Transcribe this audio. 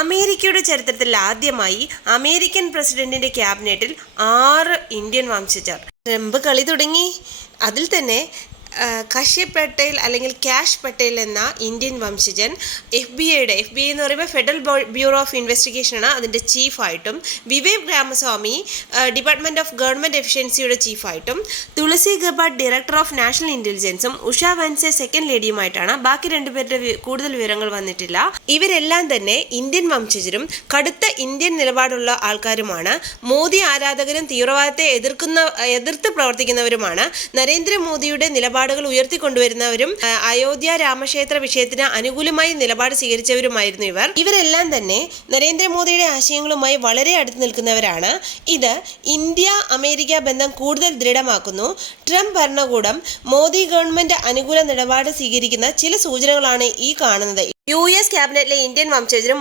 അമേരിക്കയുടെ ചരിത്രത്തിൽ ആദ്യമായി അമേരിക്കൻ പ്രസിഡന്റിന്റെ ക്യാബിനറ്റിൽ 6 ഇന്ത്യൻ വംശജർ. ട്രംപ് കളി തുടങ്ങി. അതിൽ തന്നെ കശ്യപ് പട്ടേൽ അല്ലെങ്കിൽ കാഷ് പട്ടേൽ എന്ന ഇന്ത്യൻ വംശജൻ എഫ് ബി ഐ എന്ന് പറയുമ്പോൾ ഫെഡറൽ ബ്യൂറോ ഓഫ് ഇൻവെസ്റ്റിഗേഷനാണ് അതിൻ്റെ ചീഫായിട്ടും, Vivek Ramaswamy department of government എഫിഷ്യൻസിയുടെ ചീഫായിട്ടും, Tulsi Gabbard director of national ഇൻ്റലിജൻസും, ഉഷ വൻസെ സെക്കൻഡ് ലേഡിയുമായിട്ടാണ്. ബാക്കി രണ്ടുപേരുടെ കൂടുതൽ വിവരങ്ങൾ വന്നിട്ടില്ല. ഇവരെല്ലാം തന്നെ ഇന്ത്യൻ വംശജരും കടുത്ത ഇന്ത്യൻ നിലപാടുള്ള ആൾക്കാരുമാണ്. മോദി ആരാധകരും തീവ്രവാദത്തെ എതിർത്ത് പ്രവർത്തിക്കുന്നവരുമാണ്. നരേന്ദ്രമോദിയുടെ നിലപാടുകൾ ഉയർത്തിക്കൊണ്ടുവരുന്നവരും അയോധ്യ രാമക്ഷേത്ര വിഷയത്തിന് അനുകൂലമായി നിലപാട് സ്വീകരിച്ചവരുമായിരുന്നു ഇവരെല്ലാം തന്നെ നരേന്ദ്രമോദിയുടെ ആശയങ്ങളുമായി വളരെ അടുത്ത് നിൽക്കുന്നവരാണ്. ഇത് ഇന്ത്യ അമേരിക്ക ബന്ധം കൂടുതൽ ദൃഢമാക്കുന്നു. ട്രംപ് ഭരണകൂടം മോദി ഗവൺമെന്റ് അനുകൂല നിലപാട് സ്വീകരിക്കുന്ന ചില സൂചനകളാണ് ഈ കാണുന്നത്. US ക്യാബിനറ്റിലെ Indian വംശജരും